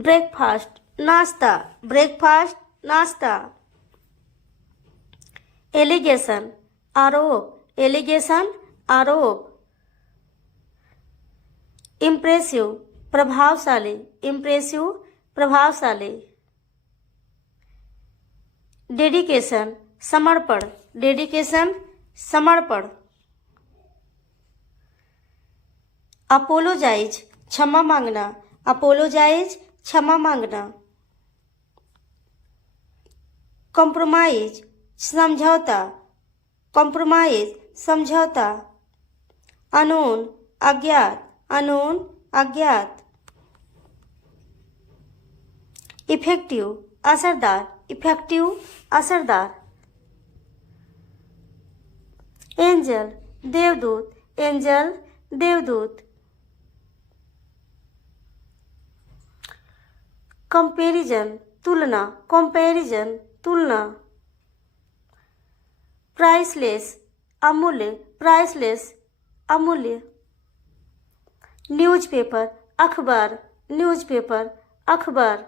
Breakfast नाश्ता, breakfast नाश्ता। Allegation आरोप, एलिगेशन आरोप। इम्प्रेसिव प्रभावशाली, इम्प्रेसिव प्रभावशाली। डेडिकेशन समर्पण, डेडिकेशन समर्पण। अपोलोजाइज क्षमा मांगना, अपोलोजाइज क्षमा मांगना। कॉम्प्रोमाइज समझौता, कॉम्प्रोमाइज समझौता। अनोन अज्ञात, अनोन अज्ञात। इफेक्टिव असरदार, इफेक्टिव असरदार। एंजल देवदूत, एंजल देवदूत। कंपैरिजन तुलना, कंपैरिजन तुलना। प्राइसलेस अमूल्य, प्राइसलेस अमूल्य। न्यूज़पेपर अखबार, न्यूज़पेपर अखबार।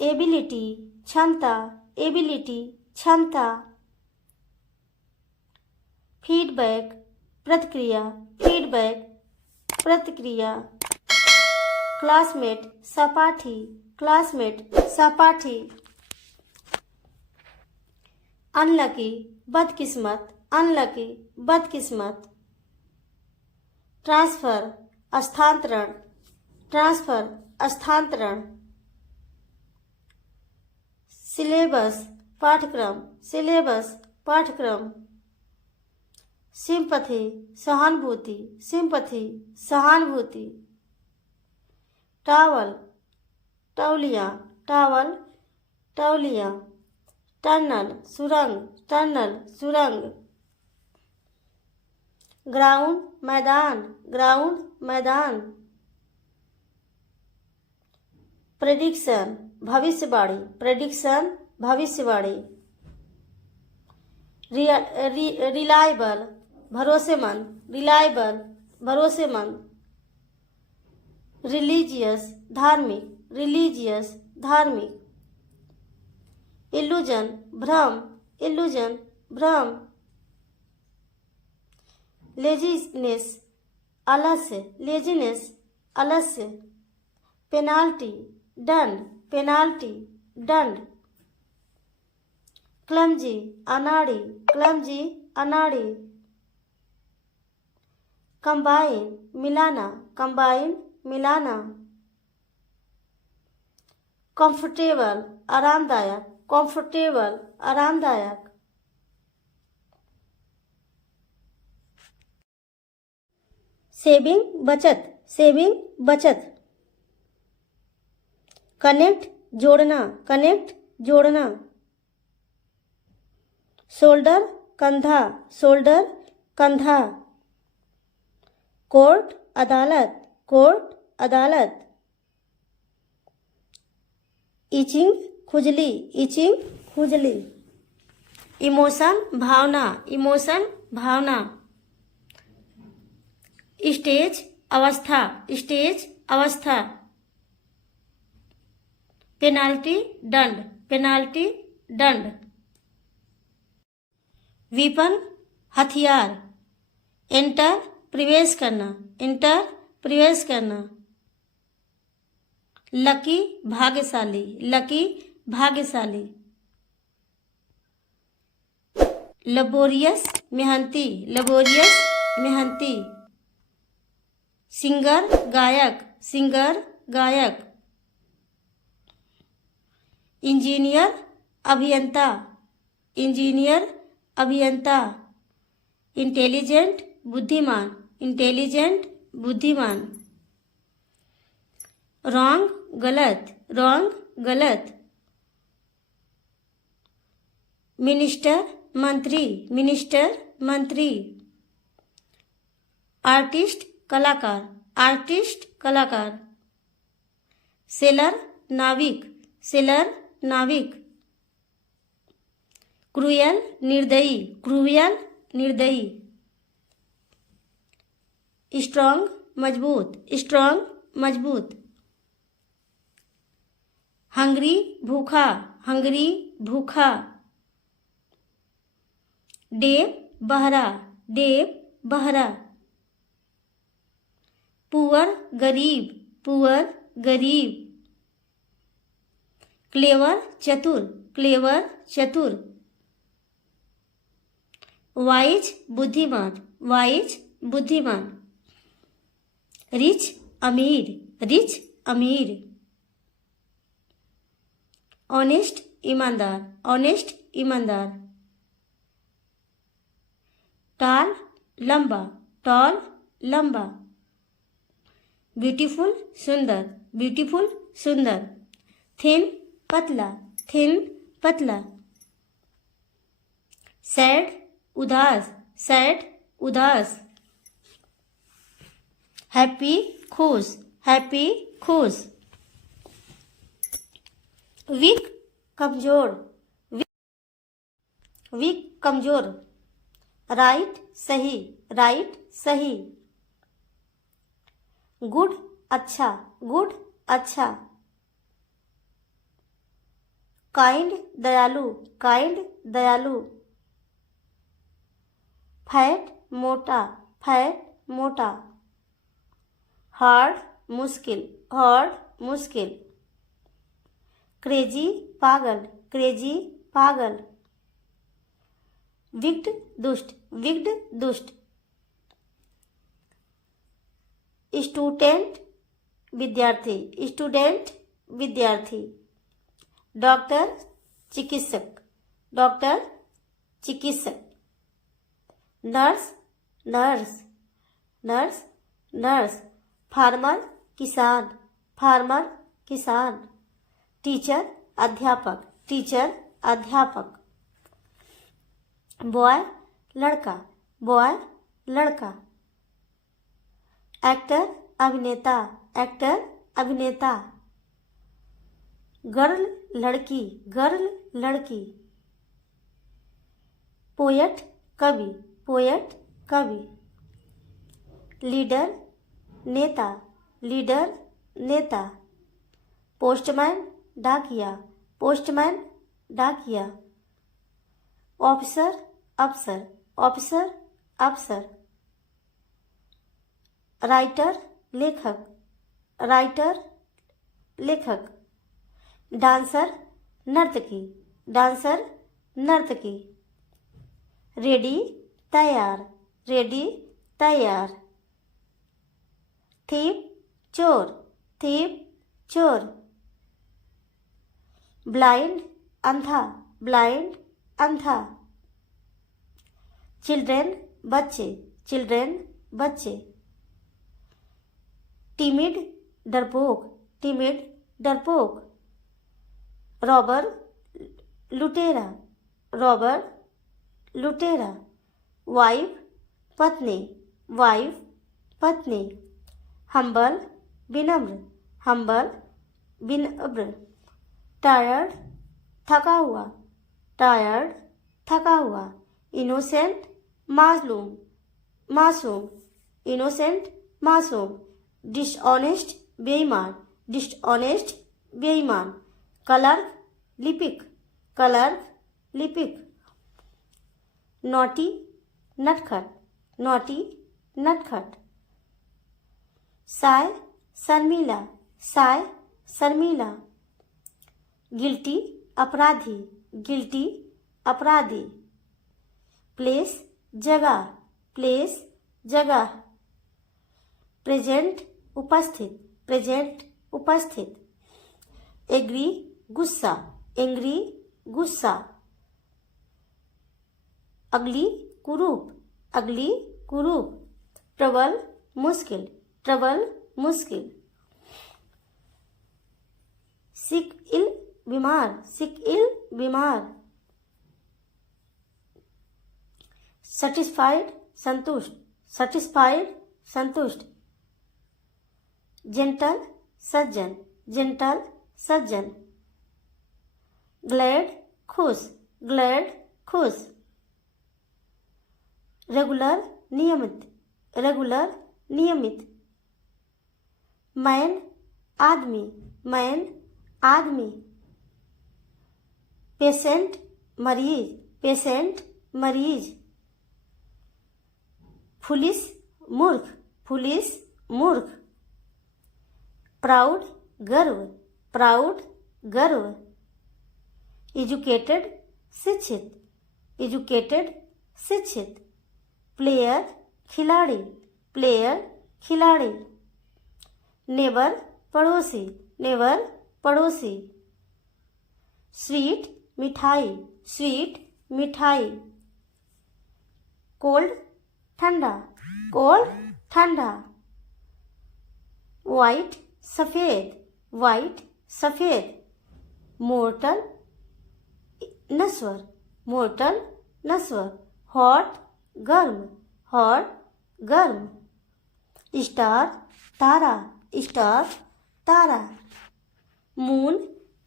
एबिलिटी क्षमता, एबिलिटी क्षमता। फीडबैक प्रतिक्रिया, फीडबैक प्रतिक्रिया। क्लासमेट सहपाठी, क्लासमेट सहपाठी। अनलकी बदकिस्मत, अनलकी बदकिस्मत। ट्रांसफर स्थानांतरण, ट्रांसफर स्थानांतरण। सिलेबस पाठ्यक्रम, सिलेबस पाठ्यक्रम। सिंपथी सहानुभूति, सिंपथी सहानुभूति। टावल तौलिया, टावल तौलिया। टनल सुरंग, टनल सुरंग। ग्राउंड मैदान, ग्राउंड मैदान। प्रेडिक्शन भविष्यवाणी, प्रेडिक्शन भविष्यवाणी। रिलायबल भरोसेमंद, रिलायबल भरोसेमंद। रिलीजियस धार्मिक, रिलीजियस धार्मिक। इल्यूजन भ्रम, इल्यूजन भ्रम। लेजीनेस आलस्य, लेजीनेस आलस्य। पेनाल्टी दंड, पेनाल्टी दंड। क्लमजी अनाड़ी, क्लमजी अनाड़ी। कंबाइन मिलाना, कंबाइन मिलाना। कंफर्टेबल आरामदायक, कंफर्टेबल आरामदायक। सेविंग बचत, सेविंग बचत। कनेक्ट जोड़ना, कनेक्ट जोड़ना। शोल्डर कंधा, शोल्डर कंधा। कोर्ट अदालत, कोर्ट अदालत। इचिंग खुजली, इचिंग खुजली। इमोशन भावना, इमोशन भावना। स्टेज अवस्था, स्टेज अवस्था। पेनाल्टी दंड, पेनाल्टी दंड। विपन हथियार। एंटर प्रवेश करना, एंटर प्रवेश करना। लकी भाग्यशाली, लकी भाग्यशाली। लेबोरियस मेहनती, लेबोरियस मेहनती। सिंगर गायक, सिंगर गायक। इंजीनियर अभियंता, इंजीनियर अभियंता। इंटेलिजेंट बुद्धिमान, इंटेलिजेंट बुद्धिमान। रॉन्ग गलत, रॉन्ग गलत। मिनिस्टर मंत्री, मिनिस्टर मंत्री। आर्टिस्ट कलाकार, आर्टिस्ट कलाकार। सेलर नाविक, सेलर नाविक। क्रूयल निर्दयी, क्रूयल निर्दयी। स्ट्रॉन्ग मजबूत, स्ट्रॉन्ग मजबूत। हंगरी भूखा, हंगरी भूखा। डेव बहरा, डेव बहरा। पुअर गरीब, पुअर गरीब। क्लेवर चतुर, क्लेवर चतुर। वाइज बुद्धिमान, वाइज बुद्धिमान। रिच अमीर, रिच अमीर। ऑनेस्ट ईमानदार, ऑनेस्ट ईमानदार। टॉल लंबा, टॉल लंबा। ब्यूटीफुल सुंदर, ब्यूटीफुल सुंदर। थिन पतला, थिन पतला। सैड उदास, सैड उदास। हैप्पी खुश, हैप्पी खुश। वीक कमजोर, वीक कमजोर। राइट सही, राइट सही। गुड अच्छा, गुड अच्छा। काइंड दयालु, काइंड दयालु। फैट मोटा, फैट मोटा। हार्ड मुश्किल, हार्ड मुश्किल। क्रेजी पागल, क्रेजी पागल। विक्ड दुष्ट, विक्ड दुष्ट। स्टूडेंट विद्यार्थी, स्टूडेंट विद्यार्थी। डॉक्टर चिकित्सक, डॉक्टर चिकित्सक। Nurse nurse, nurse nurse. Farmer किसान, फार्मर किसान। टीचर अध्यापक, टीचर अध्यापक। बॉय लड़का, बॉय लड़का। एक्टर अभिनेता, एक्टर अभिनेता। गर्ल लड़की, गर्ल लड़की। पोएट कवि, पोएट कवि। लीडर नेता, लीडर नेता। पोस्टमैन डाकिया, पोस्टमैन डाकिया। ऑफिसर अफसर, ऑफिसर अफसर। राइटर लेखक, राइटर लेखक। डांसर नर्तकी, डांसर नर्तकी। रेडी तैयार, रेडी तैयार। थीप चोर, थीप चोर। ब्लाइंड अंधा, ब्लाइंड अंधा। चिल्ड्रेन बच्चे, चिल्ड्रेन बच्चे। टिमिड डरपोक, टिमिड डरपोक। रॉबर लुटेरा, रॉबर लुटेरा। वाइफ पत्नी, वाइफ पत्नी। हम्बल विनम्र, हम्बल विनम्र। टायर्ड थका हुआ, टायर्ड थका हुआ। इनोसेंट मासूम, मासूम। इनोसेंट मासूम। डिसऑनेस्ट बेईमान, डिसऑनेस्ट बेईमान। क्लर्क लिपिक, क्लर्क लिपिक। नॉटी नटखट, नॉटी नटखट। साय शर्मिला, साय शर्मिला। गिल्टी अपराधी, गिल्टी अपराधी। प्लेस जगह, प्लेस जगह। प्रेजेंट उपस्थित, प्रेजेंट उपस्थित। एग्री गुस्सा, एंग्री गुस्सा। अगली कुरूप, अगली कुरूप। ट्रबल मुश्किल, ट्रबल मुश्किल। सिक इल बीमार, सिक इल बीमार। सेटिस्फाइड संतुष्ट, सेटिस्फाइड संतुष्ट। जेंटल सज्जन, जेंटल सज्जन। ग्लैड खुश, ग्लैड खुश। रेगुलर नियमित, रेगुलर नियमित। मैन आदमी, मैन आदमी। पेशेंट मरीज, पेशेंट मरीज। फुलिश मूर्ख, फुलिश मूर्ख। प्राउड गर्व, प्राउड गर्व। एजुकेटेड शिक्षित, एजुकेटेड शिक्षित। प्लेयर खिलाड़ी, प्लेयर खिलाड़ी। नेबर पड़ोसी, नेबर पड़ोसी। स्वीट मिठाई, स्वीट मिठाई। कोल्ड ठंडा, कोल्ड ठंडा। वाइट सफेद, वाइट सफेद। मोर्टल नश्वर, मोर्टल नश्वर। हॉट गर्म, हॉट गर्म। स्टार तारा, स्टार तारा। मून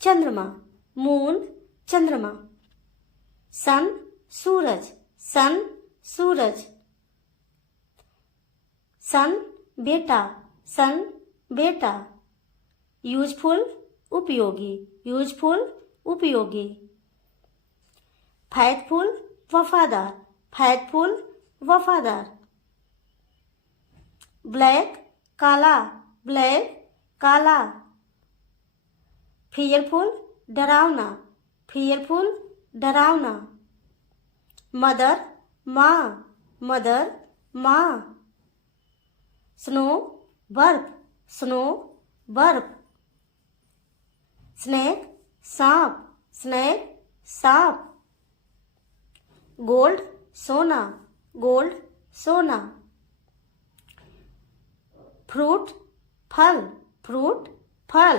चंद्रमा, मून चंद्रमा। सन सूरज, सन सूरज। सन बेटा, सन बेटा। यूजफुल उपयोगी, यूजफुल उपयोगी। फैथफुल वफादार, फैथफुल वफादार। ब्लैक काला, ब्लैक काला। फियरफुल डरावना, फियरफुल डरावना। मदर माँ, मदर माँ। स्नो बर्फ, स्नो बर्फ। स्नेक सांप, स्नेक सांप। गोल्ड सोना, गोल्ड सोना। फ्रूट फल, फ्रूट फल।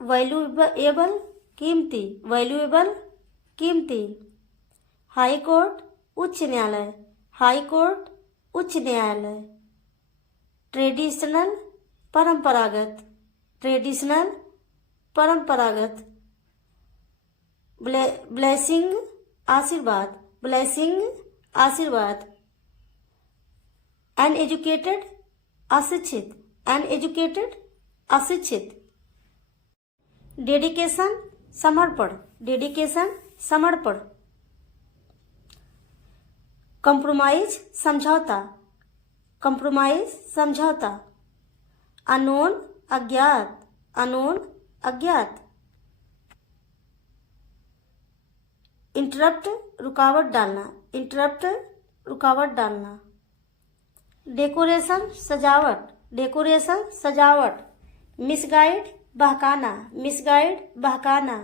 वैल्यूएबल कीमती, वैल्यूएबल कीमती। हाई कोर्ट उच्च न्यायालय, हाई कोर्ट उच्च न्यायालय। ट्रेडिशनल परंपरागत, ट्रेडिशनल परंपरागत। ब्लेसिंग आशीर्वाद, ब्लेसिंग आशीर्वाद। अनएजुकेटेड अशिक्षित, अनएजुकेटेड अशिक्षित। डेडिकेशन समर्पण, डेडिकेशन समर्पण। कंप्रोमाइज समझौता, कंप्रोमाइज समझौता। अनोन अज्ञात, अनोन अज्ञात। इंटरप्ट रुकावट डालना, इंटरप्ट रुकावट डालना। डेकोरेशन सजावट, डेकोरेशन सजावट। मिसगाइड बहकाना, मिसगाइड बहकाना।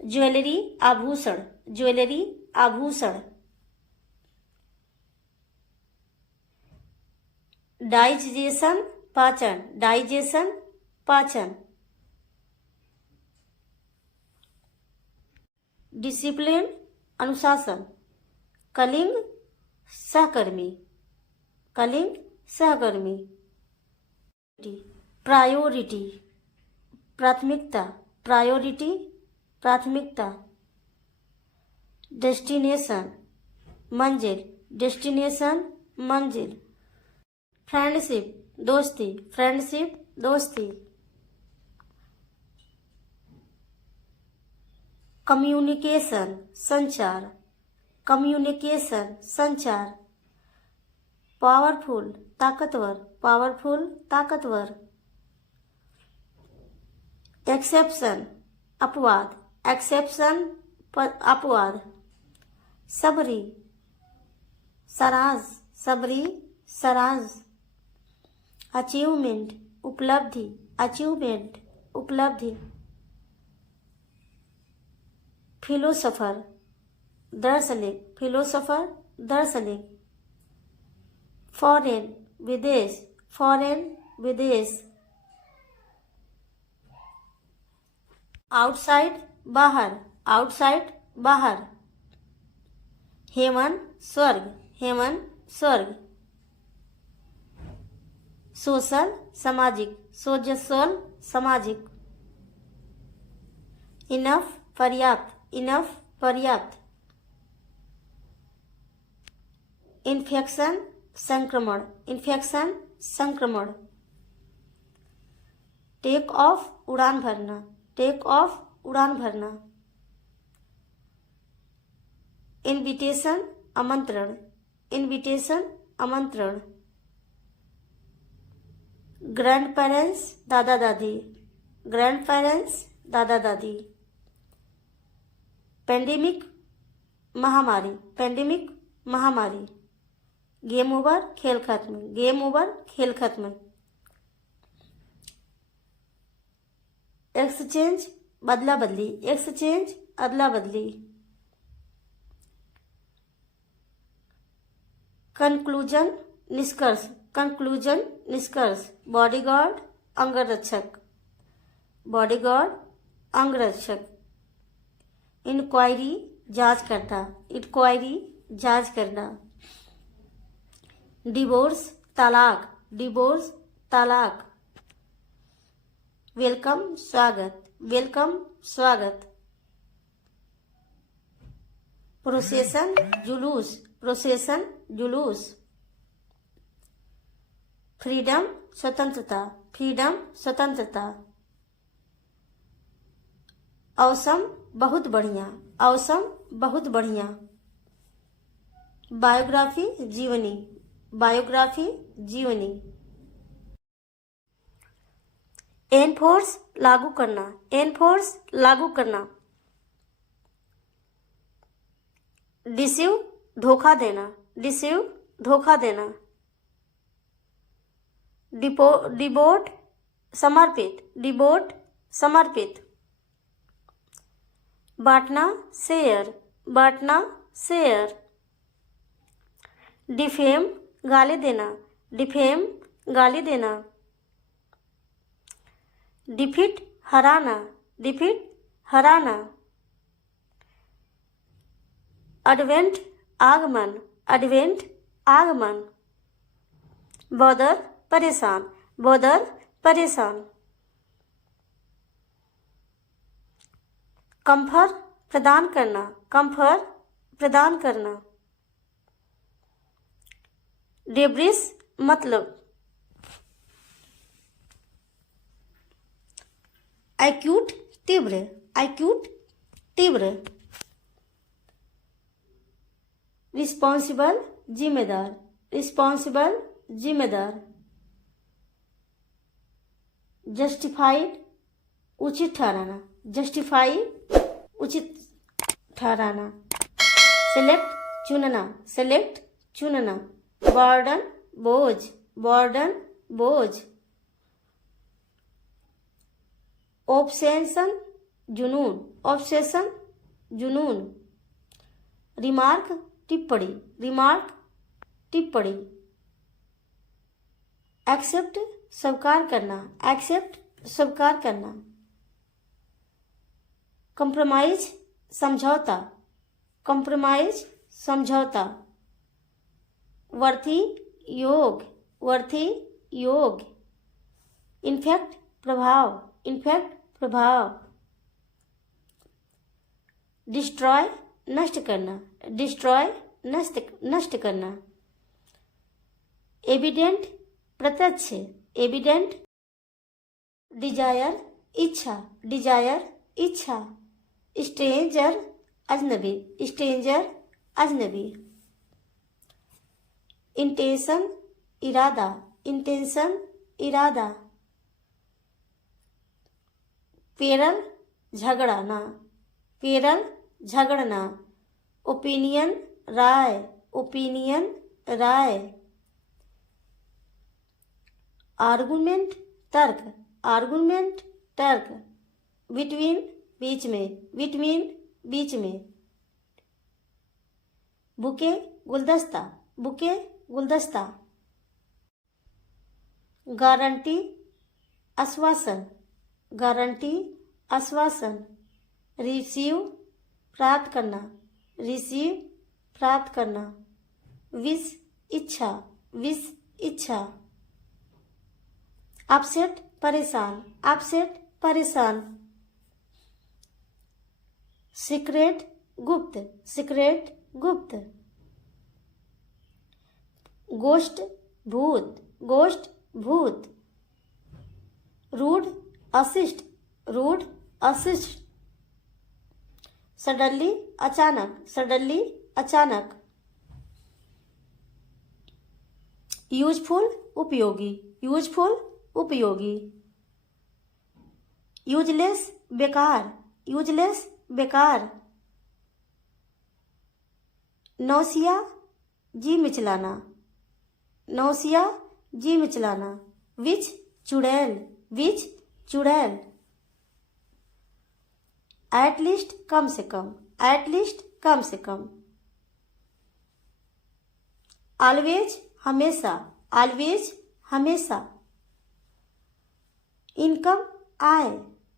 ज्वेलरी आभूषण, ज्वेलरी आभूषण। डाइजेशन पाचन, डाइजेशन पाचन। डिसिप्लिन अनुशासन। कलिंग सहकर्मी, कलिंग सहकर्मी। प्रायोरिटी प्राथमिकता, प्रायोरिटी प्राथमिकता। डेस्टिनेशन मंजिल, डेस्टिनेशन मंजिल। फ्रेंडशिप दोस्ती, फ्रेंडशिप दोस्ती। कम्युनिकेशन संचार, कम्युनिकेशन संचार। पावरफुल ताकतवर, पावरफुल ताकतवर। एक्सेप्शन अपवाद, एक्सेप्शन अपवाद। सबरी सराज, सबरी सराज। अचीवमेंट उपलब्धि, अचीवमेंट उपलब्धि। फिलोसोफर दार्शनिक, फिलोसोफर दार्शनिक। फॉरेन विदेश, फॉरेन विदेश। आउटसाइड बाहर, आउटसाइड बाहर। हेवन स्वर्ग, हेवन स्वर्ग। सोशल सामाजिक, सोशल सामाजिक। इनफ पर्याप्त, इनफ पर्याप्त। इन्फेक्शन संक्रमण, इन्फेक्शन संक्रमण। टेक ऑफ उड़ान भरना, टेक ऑफ उड़ान भरना। इनविटेशन आमंत्रण, इनविटेशन आमंत्रण। ग्रैंड पेरेंट्स दादा दादी, ग्रैंड पेरेंट्स दादा दादी। पेंडेमिक महामारी, पेंडेमिक महामारी। गेम ओवर खेल खत्म, गेम ओवर खेल खत्म। एक्सचेंज बदला बदली, एक्सचेंज अदला बदली। कंक्लूजन निष्कर्ष, कंक्लूजन निष्कर्ष। बॉडीगार्ड अंगरक्षक, बॉडीगार्ड अंगरक्षक। इंक्वायरी जांच करना, इंक्वायरी जांच करना। डिवोर्स तलाक, डिवोर्स तलाक। वेलकम स्वागत, वेलकम स्वागत। प्रोसेशन जुलूस, प्रोसेशन जुलूस। फ्रीडम स्वतंत्रता, फ्रीडम स्वतंत्रता। औसम बहुत बढ़िया, औसम बहुत बढ़िया। बायोग्राफी जीवनी, बायोग्राफी जीवनी। एनफोर्स लागू करना, एनफोर्स लागू करना। डिसीव धोखा देना, डिसीव धोखा देना। डिबोट समर्पित, डिबोट समर्पित। बांटना शेयर, बांटना शेयर। डिफेम गाली देना, डिफेम गाली देना। डिफीट हराना, डिफीट हराना। एडवेंट आगमन, एडवेंट आगमन। बॉदर परेशान, बॉदर परेशान। कंफर्ट प्रदान करना, कंफर्ट प्रदान करना। डेब्रिस मतलब एक्यूट तीव्र, एक्यूट तीव्र। रिस्पॉन्सिबल जिम्मेदार, रिस्पॉन्सिबल जिम्मेदार। जस्टिफाइड उचित ठहराना, जस्टिफाइड उचित ठहराना। सेलेक्ट चुनना, सेलेक्ट चुनना। बर्डन बोझ, बर्डन बोझ। ऑब्सेशन जुनून, ऑब्सेशन जुनून। रिमार्क टिप्पणी, रिमार्क टिप्पणी। एक्सेप्ट स्वीकार करना, एक्सेप्ट स्वीकार करना। कंप्रोमाइज समझौता, कंप्रोमाइज समझौता। वर्थी योग, वर्थी योग। इन्फेक्ट प्रभाव, इन्फेक्ट प्रभाव। डिस्ट्रॉय नष्ट करना, डिस्ट्रॉय नष्ट करना। एविडेंट प्रत्यक्ष, एविडेंट। डिजायर इच्छा, डिजायर इच्छा। स्ट्रेंजर अजनबी, स्ट्रेंजर अजनबी। इंटेंशन इरादा, इंटेंशन इरादा। पेरल झगड़ना, पेरल झगड़ना। ओपिनियन राय, ओपिनियन राय। आर्गुमेंट तर्क, आर्गुमेंट तर्क। बिटवीन बीच में, बिटवीन बीच में। बुके गुलदस्ता, बुके गुलदस्ता। गारंटी आश्वासन, गारंटी आश्वासन। रिसीव प्राप्त करना, रिसीव प्राप्त करना। विश इच्छा, विश इच्छा। अपसेट परेशान, अपसेट परेशान। सीक्रेट गुप्त, सीक्रेट गुप्त। गोष्ट भूत, गोष्ट भूत। रूड अशिष्ट, रूड अशिष्ट। सडनली अचानक, सडनली अचानक। यूजफुल उपयोगी, यूजफुल उपयोगी। यूजलेस बेकार, यूजलेस बेकार। नौसिया जी मिचलाना, नौसिया जी मिचलाना। विच चुड़ैल, विच चुड़ैल। एटलीस्ट कम से कम, एटलीस्ट कम से कम। ऑलवेज हमेशा, ऑलवेज हमेशा। Income I,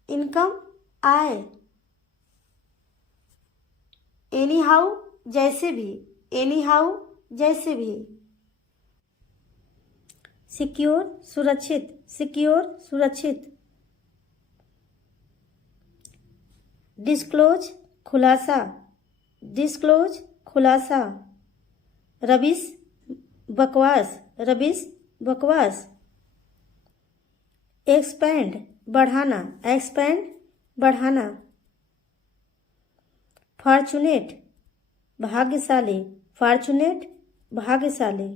income I. Any how जैसे भी, एनी हाउ जैसे भी। सिक्योर सुरक्षित, सिक्योर सुरक्षित। डिस्क्लोज खुलासा, डिस्क्लोज खुलासा। रबिश बकवास, रबिश बकवास। एक्सपेंड बढ़ाना, एक्सपेंड बढ़ाना। फॉर्चुनेट भाग्यशाली, फॉर्चुनेट भाग्यशाली।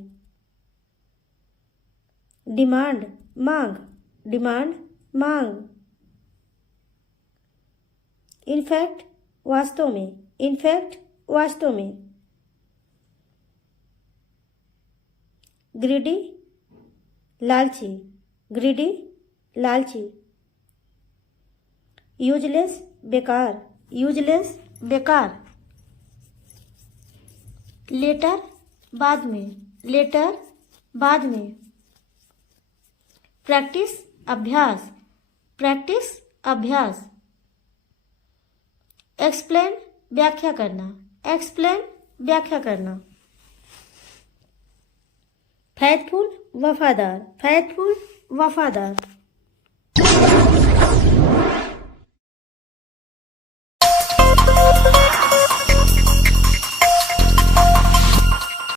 डिमांड मांग, डिमांड मांग। इनफैक्ट वास्तव में, इनफैक्ट वास्तव में। ग्रीडी लालची, ग्रीडी लालची। यूजलेस बेकार, यूजलेस बेकार। लेटर बाद में, लेटर बाद में। प्रैक्टिस अभ्यास, प्रैक्टिस अभ्यास। एक्सप्लेन व्याख्या करना, एक्सप्लेन व्याख्या करना। फैथफुल वफादार, फैथफुल वफादार।